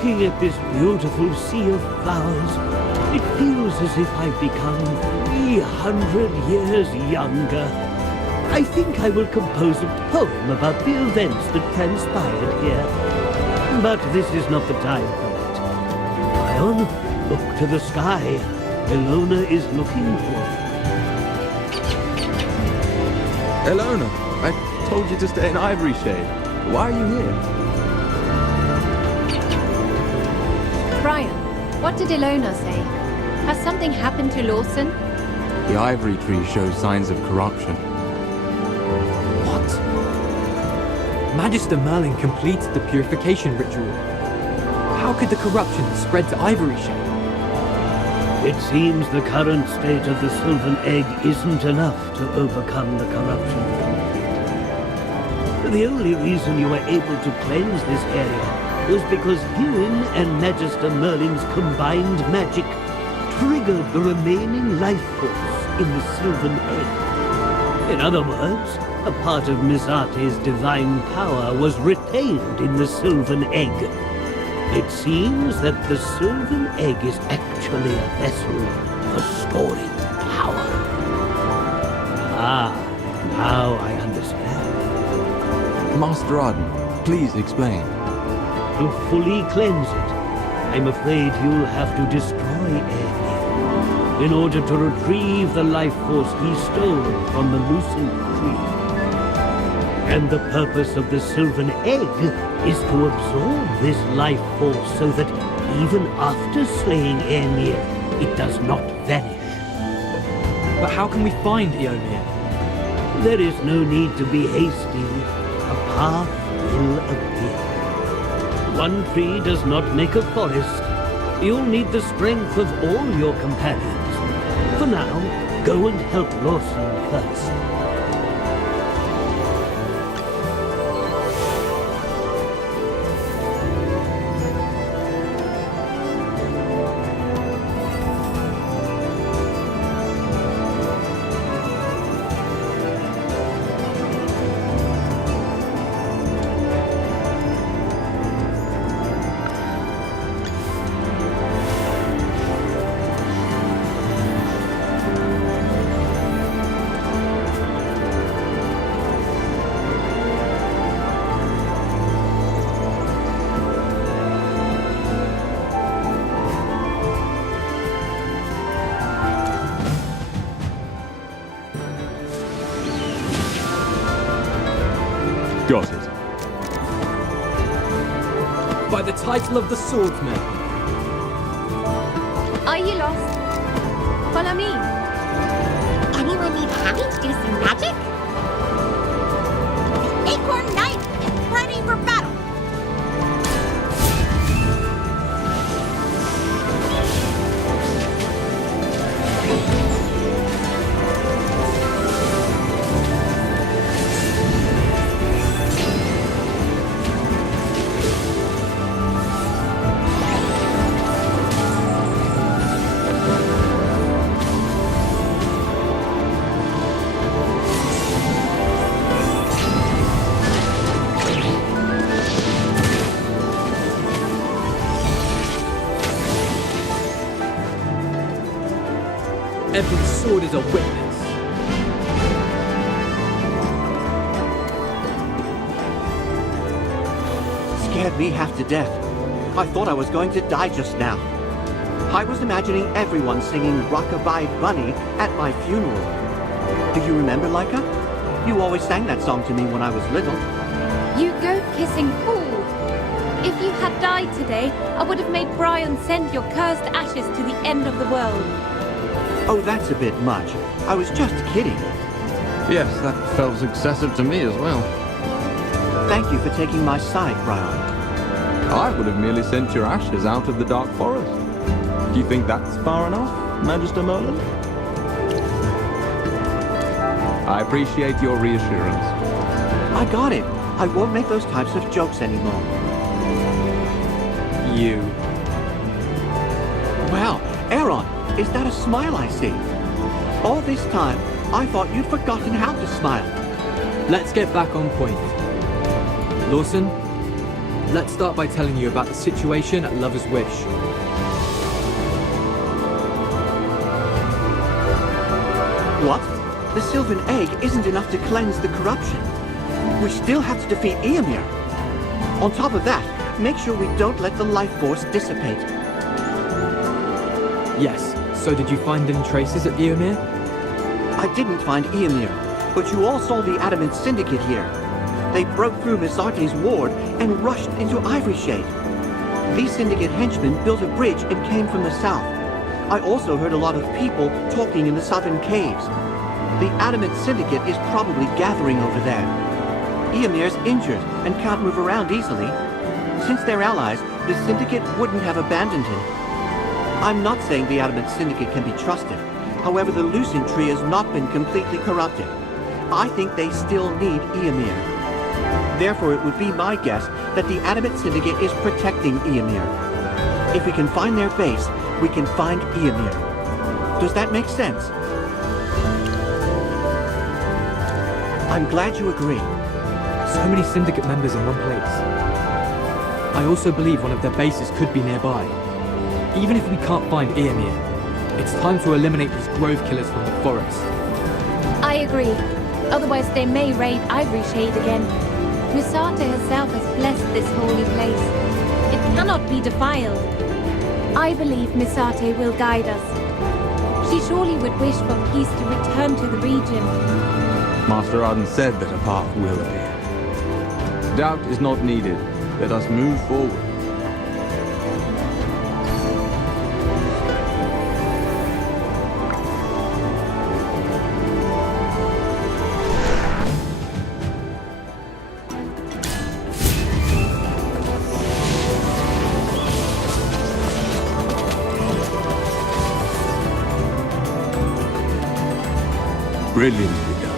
Looking at this beautiful sea of flowers, it feels as if I've become 300 years younger. I think I will compose a poem about the events that transpired here. But this is not the time for that. Scion, look to the sky. Elona is looking for you. Elona, I told you to stay in Ivory Shade. Why are you here? Brian, what did Ilona say? Has something happened to Lawson? The ivory tree shows signs of corruption. What? Magister Merlin completed the purification ritual. How could the corruption spread to Ivory Shade? It seems the current state of the Sylvan Egg isn't enough to overcome the corruption completely. The only reason you were able to cleanse this area was because Hewin and Magister Merlin's combined magic triggered the remaining life force in the Sylvan Egg. In other words, a part of Miss Arte's divine power was retained in the Sylvan Egg. It seems that the Sylvan Egg is actually a vessel for storing power. Ah, now I understand. Master Arden, please explain. To fully cleanse it, I'm afraid you'll have to destroy Air in order to retrieve the life force he stole from the Lucent Tree. And the purpose of the Sylvan Egg is to absorb this life force so that even after slaying Airmere, it does not vanish. But how can we find Eomir? There is no need to be hasty. A path will appear. One tree does not make a forest. You'll need the strength of all your companions. For now, go and help Lawson first. Got it. By the title of the swordsman. Are you lost? Follow me. Anyone need Hammy to do some magic? The Acorn Knight is ready for battle! Every sword is a witness. Scared me half to death. I thought I was going to die just now. I was imagining everyone singing Rockabye Bunny at my funeral. Do you remember, Leica? You always sang that song to me when I was little. You go kissing fool. If you had died today, I would have made Brian send your cursed ashes to the end of the world. Oh, that's a bit much. I was just kidding. Yes, that felt excessive to me as well. Thank you for taking my side, Brian. I would have merely sent your ashes out of the Dark Forest. Do you think that's far enough, Magister Merlin? I appreciate your reassurance. I got it. I won't make those types of jokes anymore. You. Wow, Aaron, is that a smile I see? All this time, I thought you'd forgotten how to smile. Let's get back on point. Lawson, Let's start by telling you about the situation at Lover's Wish. What? The Sylvan Egg isn't enough to cleanse the corruption. We still have to defeat Eomir. On top of that, make sure we don't let the life force dissipate. Yes, so did you find any traces of Eomir? I didn't find Eomir, but you all saw the Adamant Syndicate here. They broke through Misate's ward and rushed into Ivory Shade. These Syndicate henchmen built a bridge and came from the south. I also heard a lot of people talking in the southern caves. The Adamant Syndicate is probably gathering over there. Eomir's injured and can't move around easily. Since they're allies, the Syndicate wouldn't have abandoned him. I'm not saying the Adamant Syndicate can be trusted. However, the Lucent Tree has not been completely corrupted. I think they still need Eomir. Therefore, it would be my guess that the Adamant Syndicate is protecting Eomir. If we can find their base, we can find Eomir. Does that make sense? I'm glad you agree. So many Syndicate members in one place. I also believe one of their bases could be nearby. Even if we can't find Eomir, it's time to eliminate these grove killers from the forest. I agree. Otherwise they may raid Ivory Shade again. Misate herself has blessed this holy place. It cannot be defiled. I believe Misate will guide us. She surely would wish for peace to return to the region. Master Arden said that a path will appear. Doubt is not needed. Let us move forward. Brilliantly done.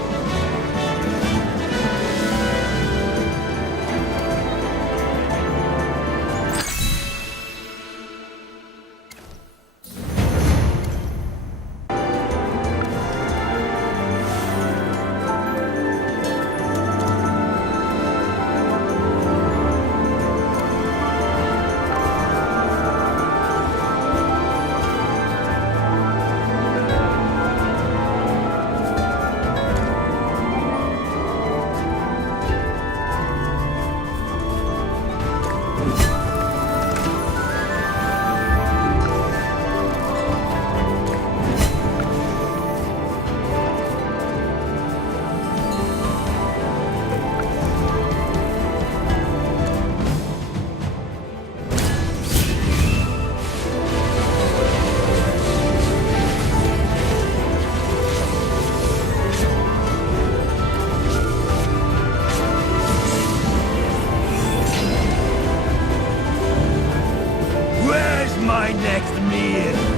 My next meal.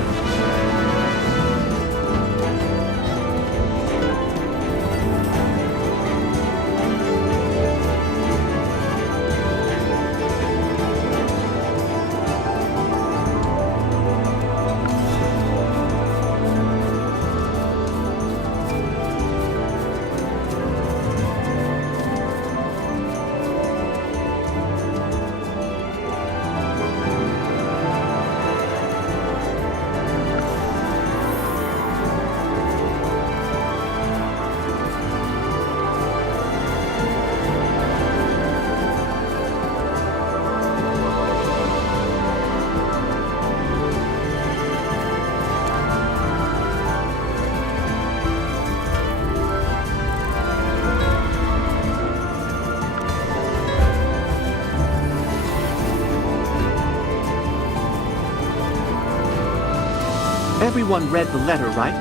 Everyone read the letter, right?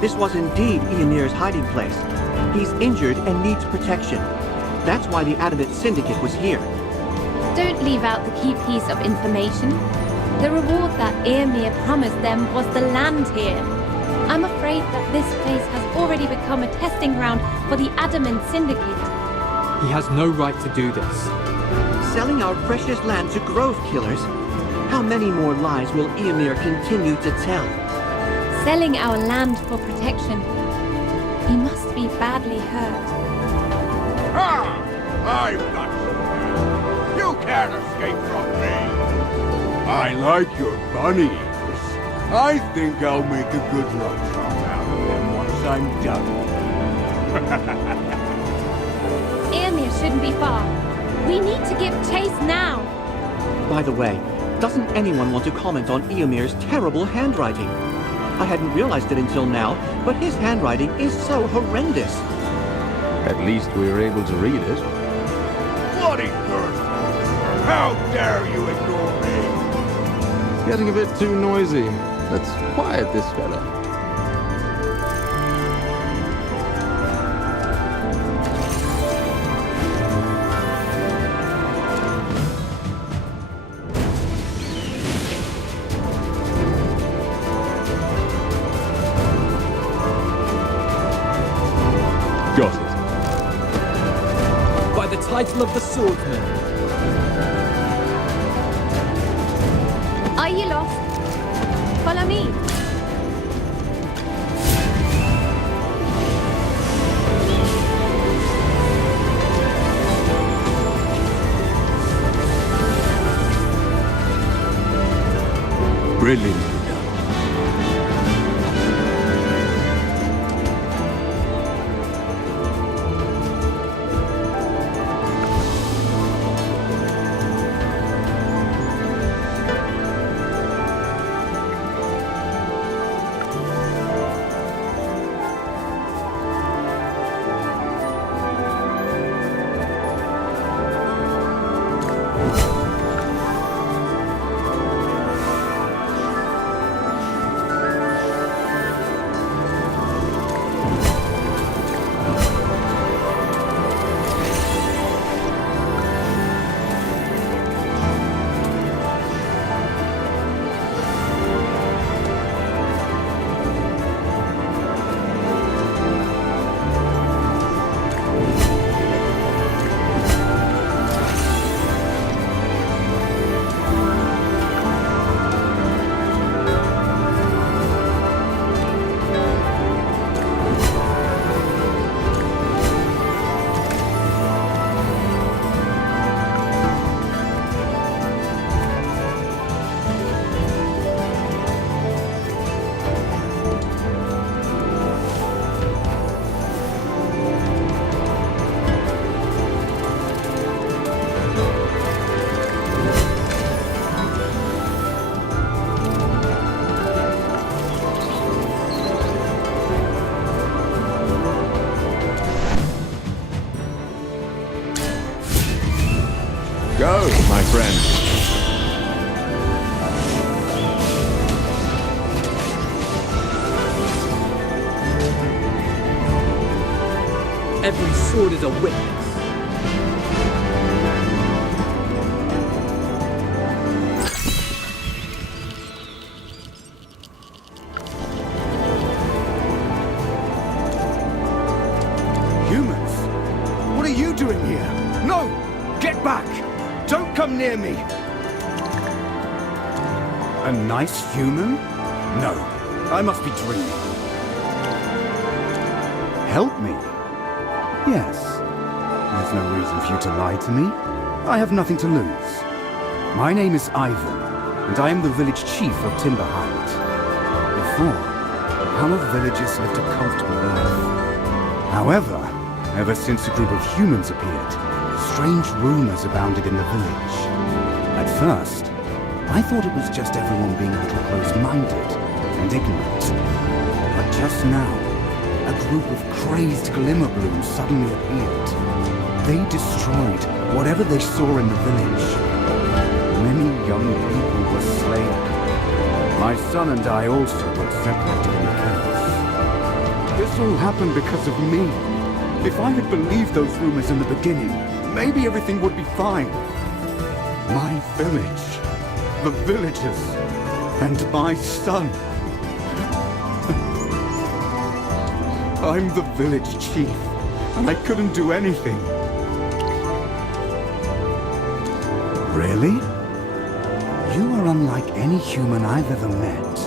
This was indeed Eomir's hiding place. He's injured and needs protection. That's why the Adamant Syndicate was here. Don't leave out the key piece of information. The reward that Eomir promised them was the land here. I'm afraid that this place has already become a testing ground for the Adamant Syndicate. He has no right to do this. Selling our precious land to grove killers? How many more lies will Eomir continue to tell? Selling our land for protection. He must be badly hurt. Ah! I've got you. You You can't escape from me! I like your bunnies. I think I'll make a good love charm out of them once I'm done. Airmere shouldn't be far. We need to give chase now. By the way, doesn't anyone want to comment on Eomer's terrible handwriting? I hadn't realized it until now, but his handwriting is so horrendous. At least we were able to read it. Bloody person! How dare you ignore me? It's getting a bit too noisy. Let's quiet this fella. Got it. By the title of the swordsman. Are you lost? Follow me. Brilliant. Go, my friend. Every sword is a witness. Humans? What are you doing here? No! Get back! Don't come near me! A nice human? No, I must be dreaming. Help me? Yes. There's no reason for you to lie to me. I have nothing to lose. My name is Ivan, and I am the village chief of Timberheight. Before, our villagers lived a comfortable life. However, ever since a group of humans appeared, strange rumors abounded in the village. At first, I thought it was just everyone being a little closed-minded and ignorant. But just now, a group of crazed Glimmerbloom suddenly appeared. They destroyed whatever they saw in the village. Many young people were slain. My son and I also were separated in the chaos. This all happened because of me. If I had believed those rumors in the beginning, maybe everything would be fine. My village, the villagers, and my son. I'm the village chief, and I couldn't do anything. Really? You are unlike any human I've ever met.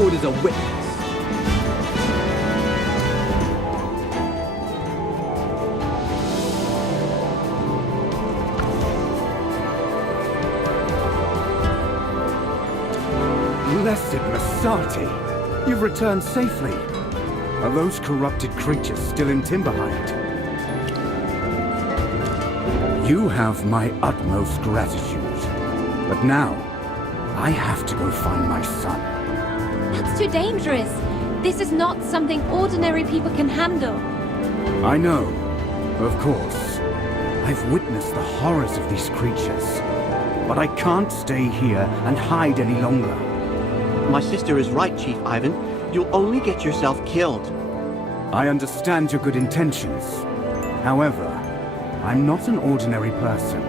forward as a witness. Blessed Masati! You've returned safely. Are those corrupted creatures still in Timberhide? You have my utmost gratitude. But now, I have to go find my son. That's too dangerous. This is not something ordinary people can handle. I know. Of course. I've witnessed the horrors of these creatures. But I can't stay here and hide any longer. My sister is right, Chief Ivan. You'll only get yourself killed. I understand your good intentions. However, I'm not an ordinary person.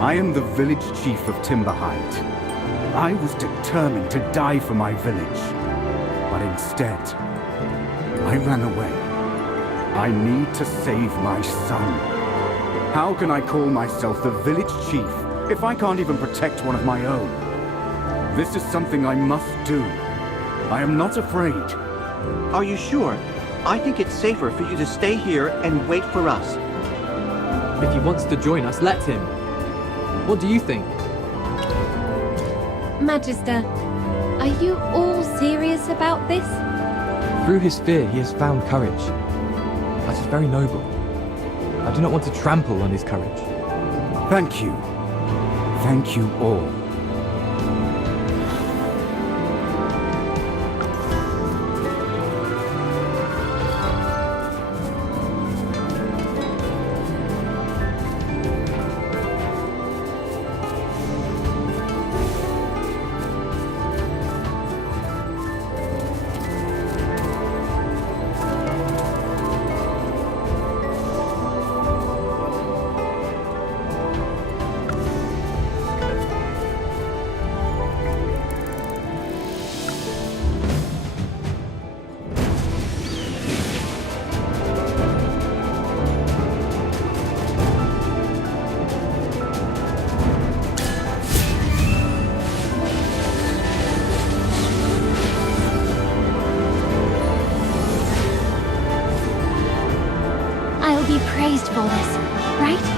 I am the village chief of Timberhide. I was determined to die for my village. But instead, I ran away. I need to save my son. How can I call myself the village chief if I can't even protect one of my own? This is something I must do. I am not afraid. Are you sure? I think it's safer for you to stay here and wait for us. If he wants to join us, let him. What do you think? Magister, are you all serious about this? Through his fear, he has found courage. That is very noble. I do not want to trample on his courage. Thank you. Thank you all. I'll be praised for this, right?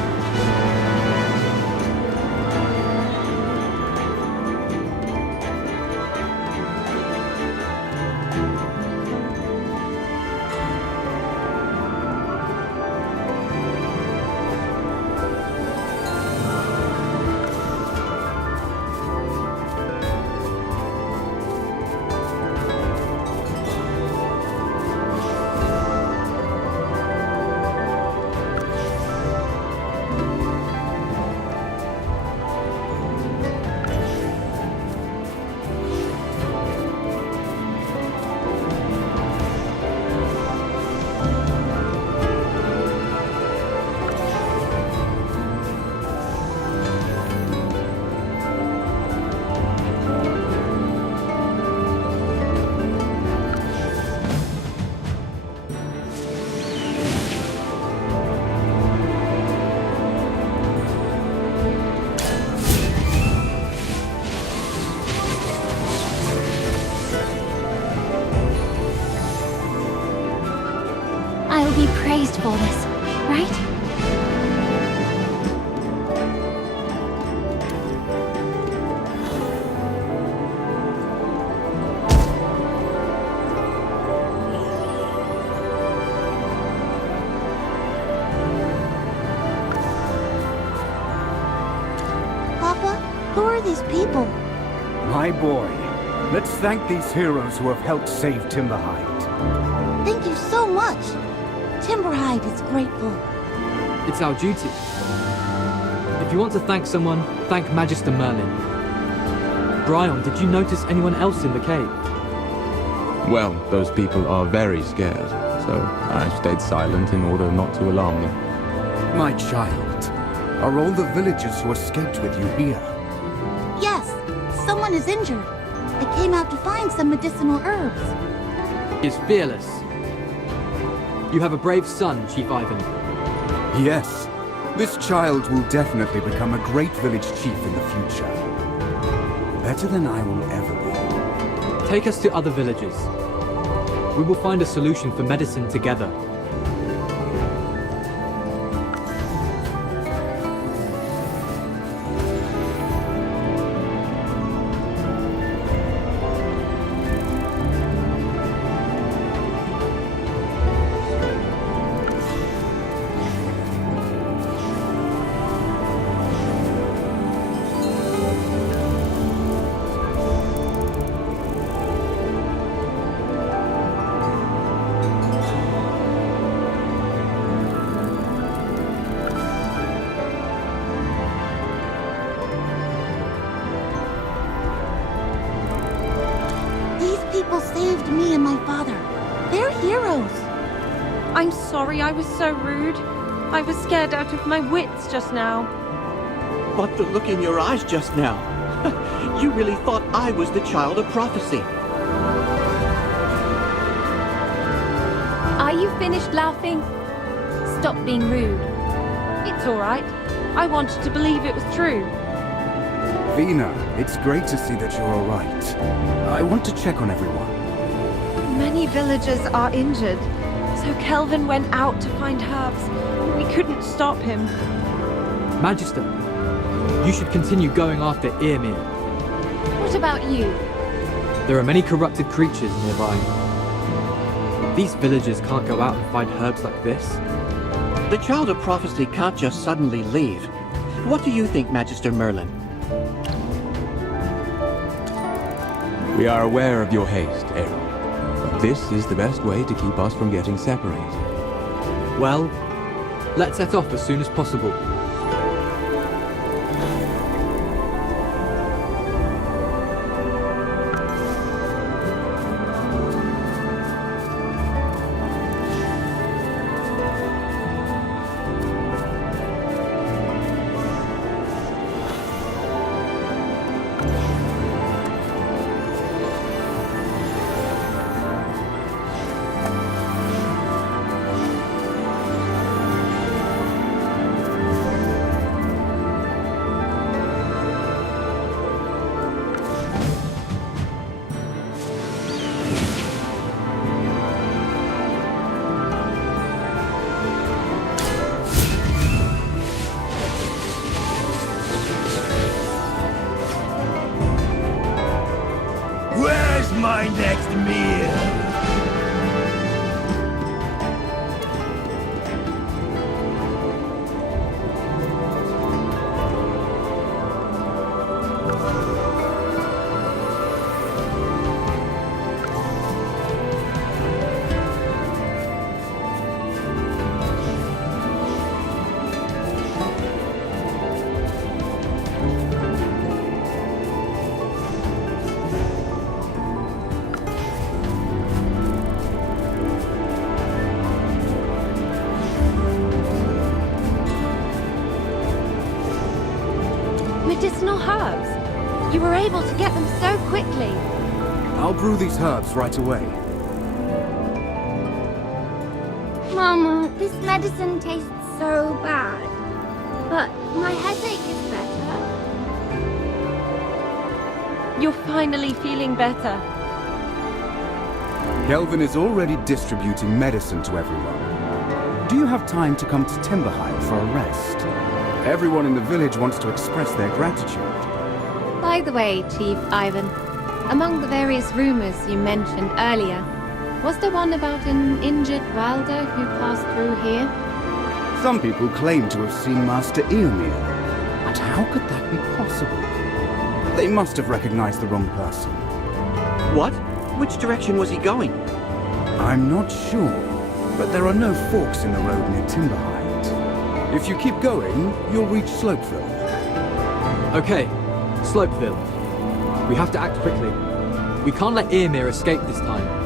I'll be praised for this, right? Papa, who are these people? My boy, let's thank these heroes who have helped save Timberhide. Thank you so much. Timberhide is grateful. It's our duty. If you want to thank someone, thank Magister Merlin. Bryon, did you notice anyone else in the cave? Well, those people are very scared, so I stayed silent in order not to alarm them. My child, are all the villagers who escaped with you here? Yes, someone is injured. I came out to find some medicinal herbs. He is fearless. You have a brave son, Chief Ivan. Yes, this child will definitely become a great village chief in the future. Better than I will ever be. Take us to other villages. We will find a solution for medicine together. People saved me and my father. They're heroes. I'm sorry I was so rude. I was scared out of my wits just now. But the look in your eyes just now. You really thought I was the child of prophecy. Are you finished laughing? Stop being rude. It's all right. I wanted to believe it was true. Vina, it's great to see that you're all right. I want to check on everyone. Many villagers are injured, so Kelvin went out to find herbs. We couldn't stop him. Magister, you should continue going after Ymir. What about you? There are many corrupted creatures nearby. These villagers can't go out and find herbs like this. The child of prophecy can't just suddenly leave. What do you think, Magister Merlin? We are aware of your haste, Errol. But this is the best way to keep us from getting separated. Well, let's set off as soon as possible. Where's my next meal? Medicinal herbs. You were able to get them so quickly. I'll brew these herbs right away. Mama, this medicine tastes so bad. But my headache is better. You're finally feeling better. Kelvin is already distributing medicine to everyone. Do you have time to come to Timberhide for a rest? Everyone in the village wants to express their gratitude. By the way, Chief Ivan, among the various rumors you mentioned earlier, was there one about an injured Wilder who passed through here? Some people claim to have seen Master Ymir, but how could that be possible? They must have recognized the wrong person. What? Which direction was he going? I'm not sure, but there are no forks in the road near Timberhide. If you keep going, you'll reach Slopeville. Okay, Slopeville. We have to act quickly. We can't let Ymir escape this time.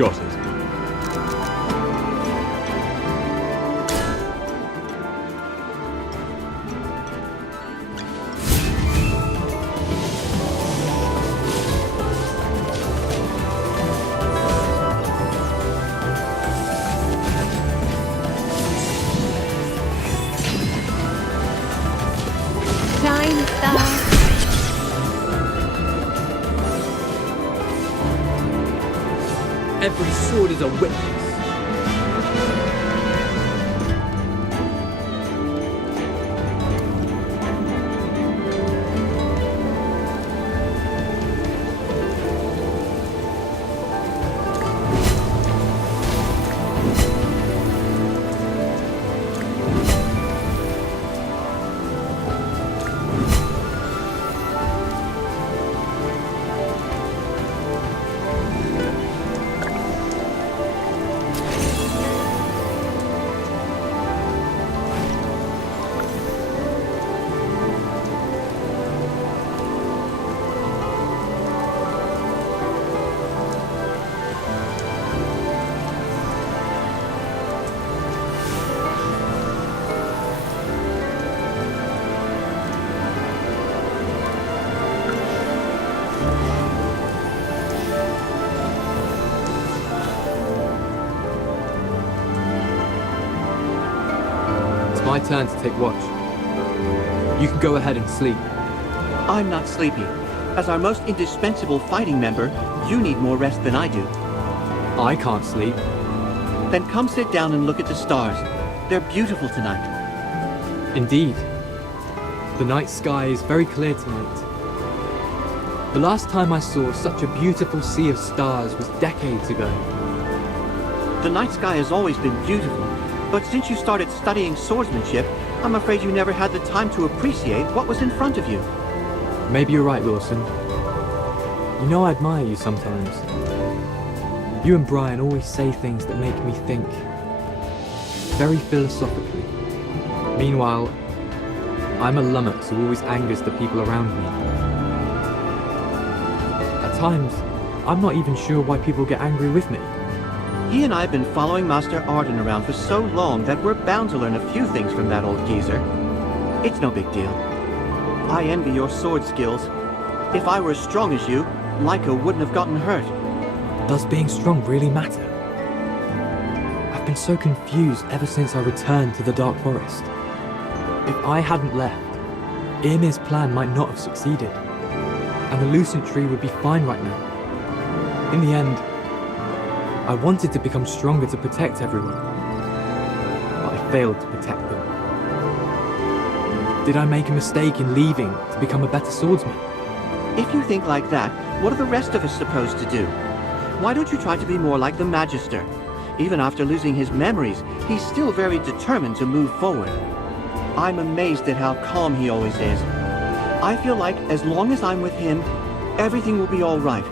Got it. Shine, star. Every sword is a witness. It's my turn to take watch. You can go ahead and sleep. I'm not sleepy. As our most indispensable fighting member, you need more rest than I do. I can't sleep. Then come sit down and look at the stars. They're beautiful tonight. Indeed. The night sky is very clear tonight. The last time I saw such a beautiful sea of stars was decades ago. The night sky has always been beautiful, but since you started studying swordsmanship, I'm afraid you never had the time to appreciate what was in front of you. Maybe you're right, Lawson. You know I admire you sometimes. You and Brian always say things that make me think. Very philosophically. Meanwhile, I'm a lummox who always angers the people around me. At times, I'm not even sure why people get angry with me. He and I have been following Master Arden around for so long that we're bound to learn a few things from that old geezer. It's no big deal. I envy your sword skills. If I were as strong as you, Leica wouldn't have gotten hurt. Does being strong really matter? I've been so confused ever since I returned to the Dark Forest. If I hadn't left, Ymir's plan might not have succeeded, and the Lucent Tree would be fine right now. In the end, I wanted to become stronger to protect everyone, but I failed to protect them. Did I make a mistake in leaving to become a better swordsman? If you think like that, what are the rest of us supposed to do? Why don't you try to be more like the Magister? Even after losing his memories, he's still very determined to move forward. I'm amazed at how calm he always is. I feel like as long as I'm with him, everything will be all right,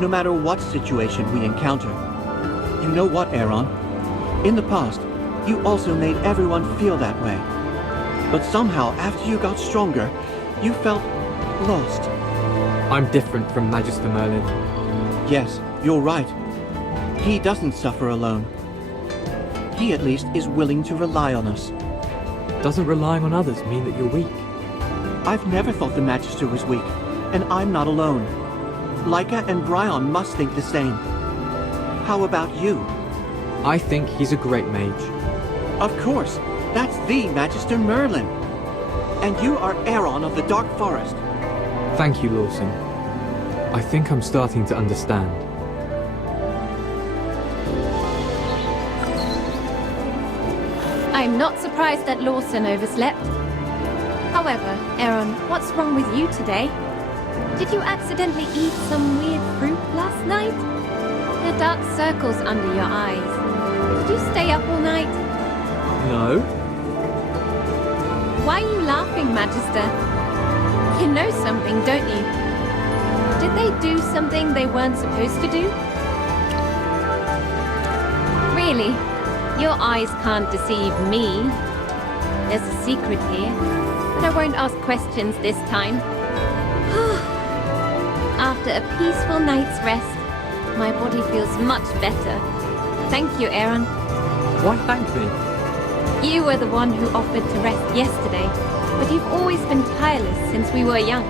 no matter what situation we encounter. You know what, Aaron? In the past, you also made everyone feel that way. But somehow, after you got stronger, you felt lost. I'm different from Magister Merlin. Yes, you're right. He doesn't suffer alone. He at least is willing to rely on us. Doesn't relying on others mean that you're weak? I've never thought the Magister was weak, and I'm not alone. Leica and Brian must think the same. How about you? I think he's a great mage. Of course, that's the Magister Merlin. And you are Aaron of the Dark Forest. Thank you, Lawson. I think I'm starting to understand. I'm not surprised that Lawson overslept. However, Aaron, what's wrong with you today? Did you accidentally eat some weird fruit last night? There are dark circles under your eyes. Did you stay up all night? No. Why are you laughing, Magister? You know something, don't you? Did they do something they weren't supposed to do? Really? Your eyes can't deceive me. There's a secret here, but I won't ask questions this time. After a peaceful night's rest, my body feels much better. Thank you, Aaron. Why thank me? You were the one who offered to rest yesterday, but you've always been tireless since we were young.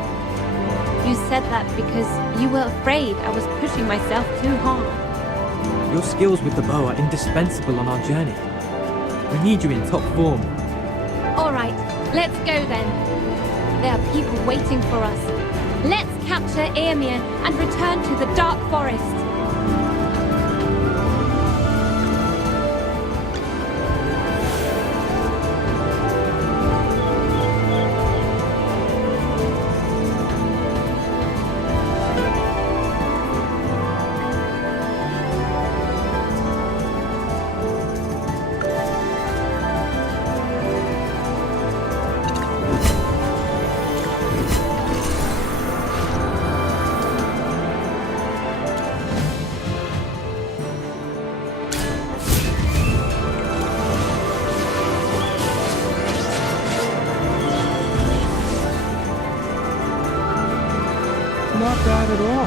You said that because you were afraid I was pushing myself too hard. Your skills with the bow are indispensable on our journey. We need you in top form. All right, let's go then. There are people waiting for us. Let's capture Aemir and return to the Dark Forest. Not bad at all.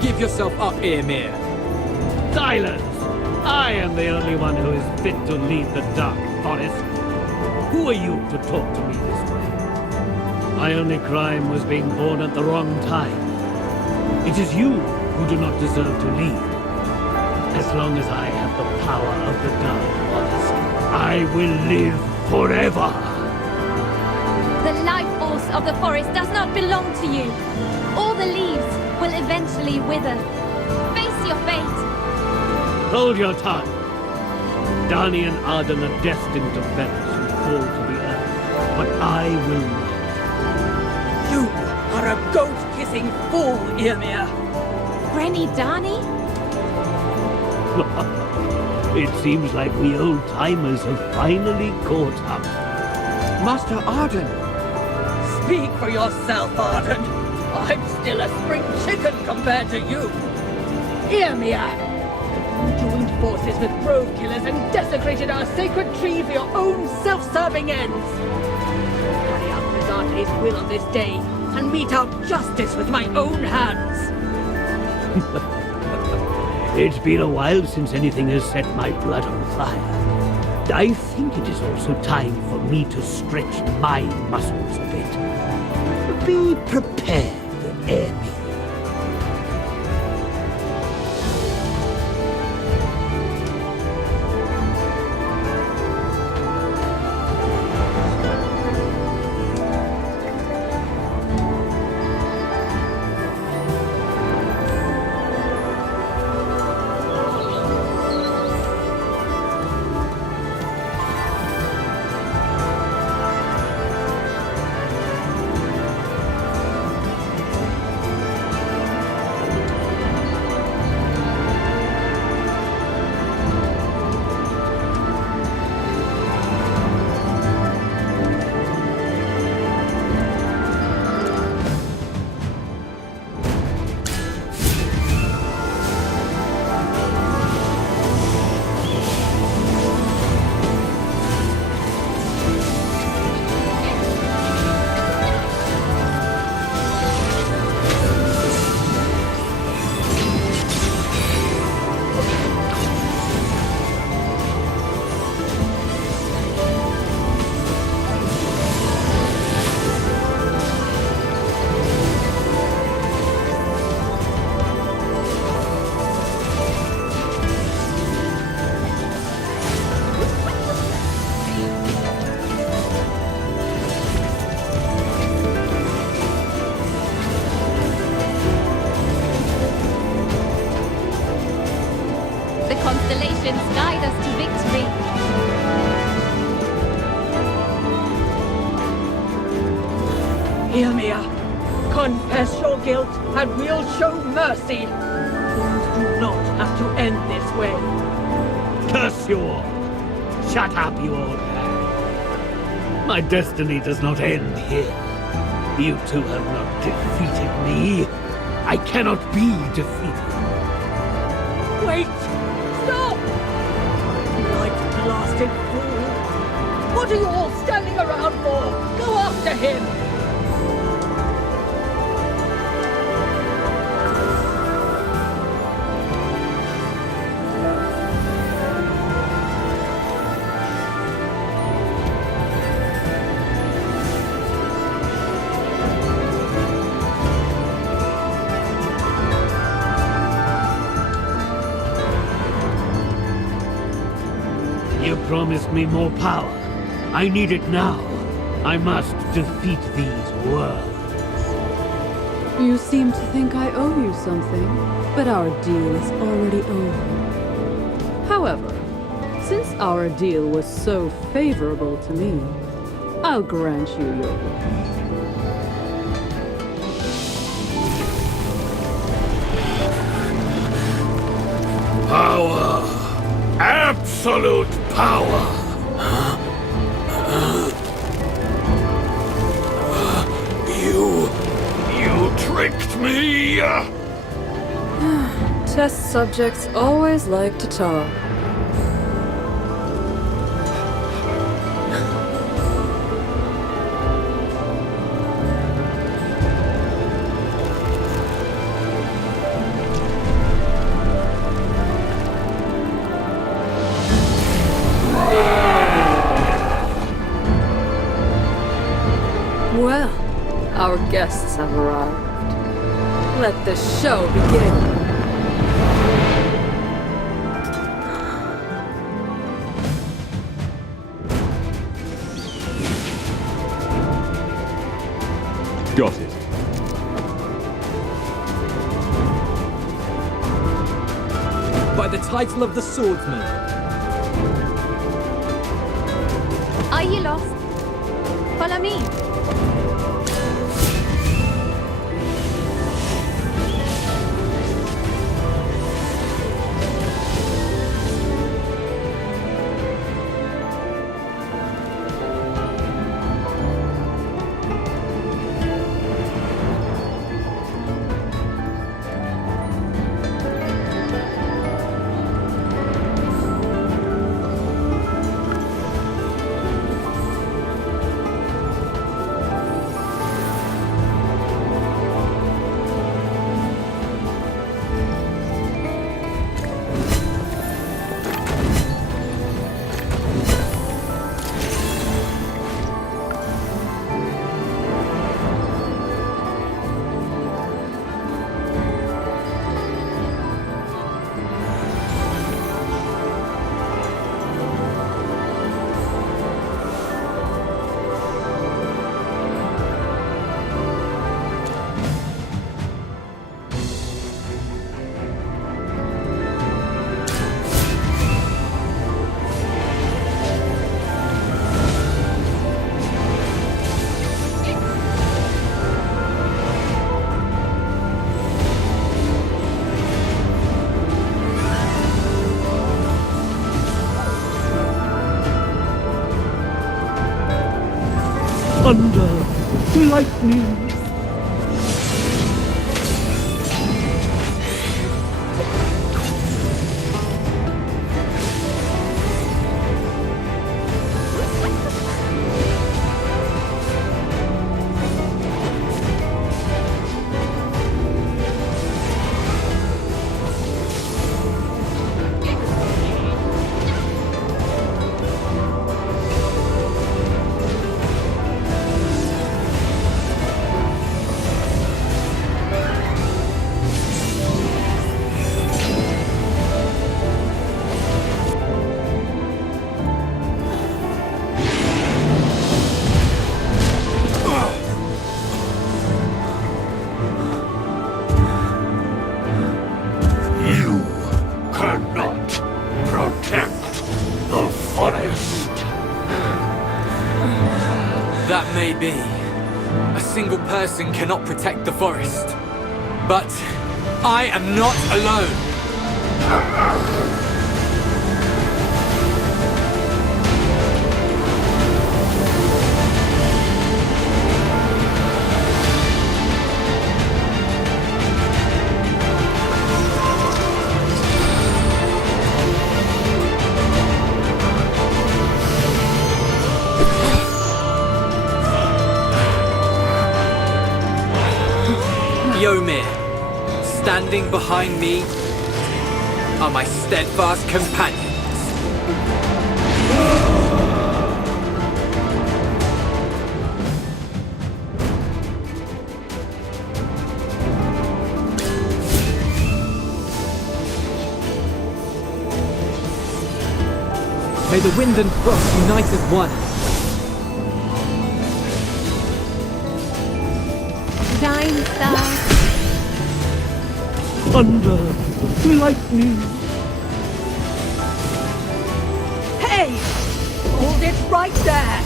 Give yourself up, Aemir. Silence! I am the only one who is fit to lead the Dark Forest. Who are you to talk to me this way? My only crime was being born at the wrong time. It is you who do not deserve to lead. As long as I have the power of the Dark Forest, I will live forever. The life force of the forest does not belong to you. All the leaves will eventually wither. Face your fate. Hold your tongue. Dani and Arden are destined to perish and fall to the earth, but I will not. You are a goat-kissing fool, Ymir. Rennie Dani? It seems like we old-timers have finally caught up. Master Arden! Speak for yourself, Arden. I'm still a spring chicken compared to you. Ymir! You joined forces with grove killers and desecrated our sacred tree for your own self-serving ends. Carry out Brisante's will on this day and mete out justice with my own hands. It's been a while since anything has set my blood on fire. I think it is also time for me to stretch my muscles a bit. Be prepared, Amy. constellations guide us to victory. Ymir, confess your guilt and we'll show mercy. Things do not have to end this way. Curse you all! Shut up, you old man. My destiny does not end here. You two have not defeated me. I cannot be defeated. Wait! Stop! Night-blasted fool! What are you all standing around for? Go after him! You promised me more power. I need it now. I must defeat these worlds. You seem to think I owe you something, but our deal is already over. However, since our deal was so favorable to me, I'll grant you your wish. Power! Absolute power! You tricked me! Test subjects always like to talk. Well, our guests have arrived. Let the show begin. Got it. By the title of the swordsman. Are you lost? Follow me. Thunder! Lightning! That may be. A single person cannot protect the forest. But I am not alone. Yomir, standing behind me are my steadfast companions. May the wind and frost unite as one. Shine, star. Thunder, lightning. Hey! Hold it right there!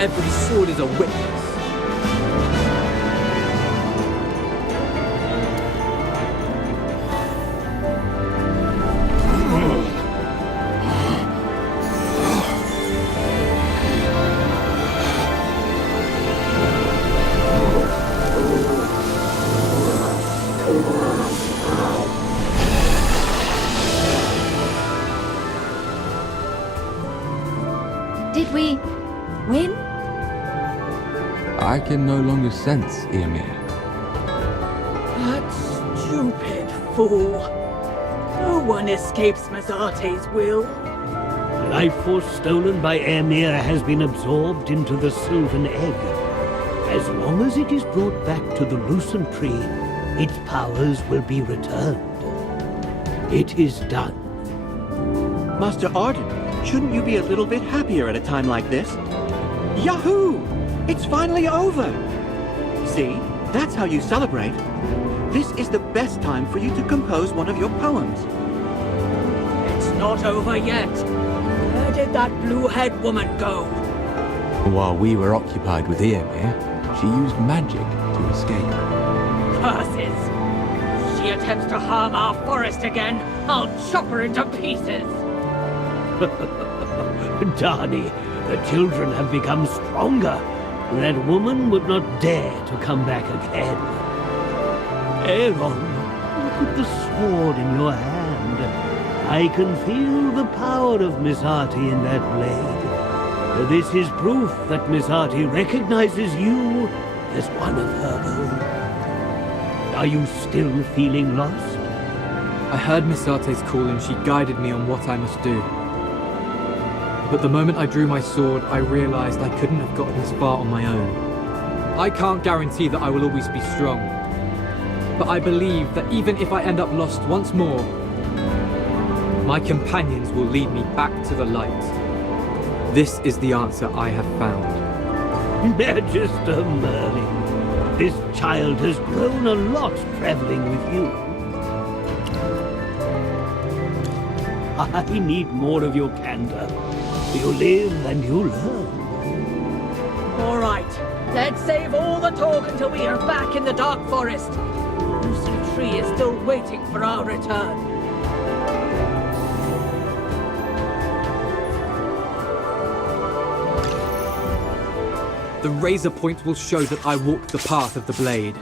Every sword is a witness. Did we win? I can no longer sense Ymir. That stupid fool. No one escapes Mazate's will. Life force stolen by Ymir has been absorbed into the Sylvan Egg. As long as it is brought back to the Lucent Tree, its powers will be returned. It is done. Master Arden, shouldn't you be a little bit happier at a time like this? Yahoo! It's finally over! See, that's how you celebrate. This is the best time for you to compose one of your poems. It's not over yet. Where did that blue-haired woman go? While we were occupied with Ymir, she used magic to escape. Curses! If she attempts to harm our forest again, I'll chop her into pieces! Dani, the children have become stronger. That woman would not dare to come back again. Aaron, look at the sword in your hand. I can feel the power of Mizati in that blade. This is proof that Mizati recognizes you as one of her own. Are you still feeling lost? I heard Misate's call and she guided me on what I must do. But the moment I drew my sword, I realized I couldn't have gotten this far on my own. I can't guarantee that I will always be strong. But I believe that even if I end up lost once more, my companions will lead me back to the light. This is the answer I have found. Magister Merlin, this child has grown a lot traveling with you. I need more of your candor. You live and you learn. All right, let's save all the talk until we are back in the Dark Forest. The Lucent Tree is still waiting for our return. The razor point will show that I walked the path of the blade.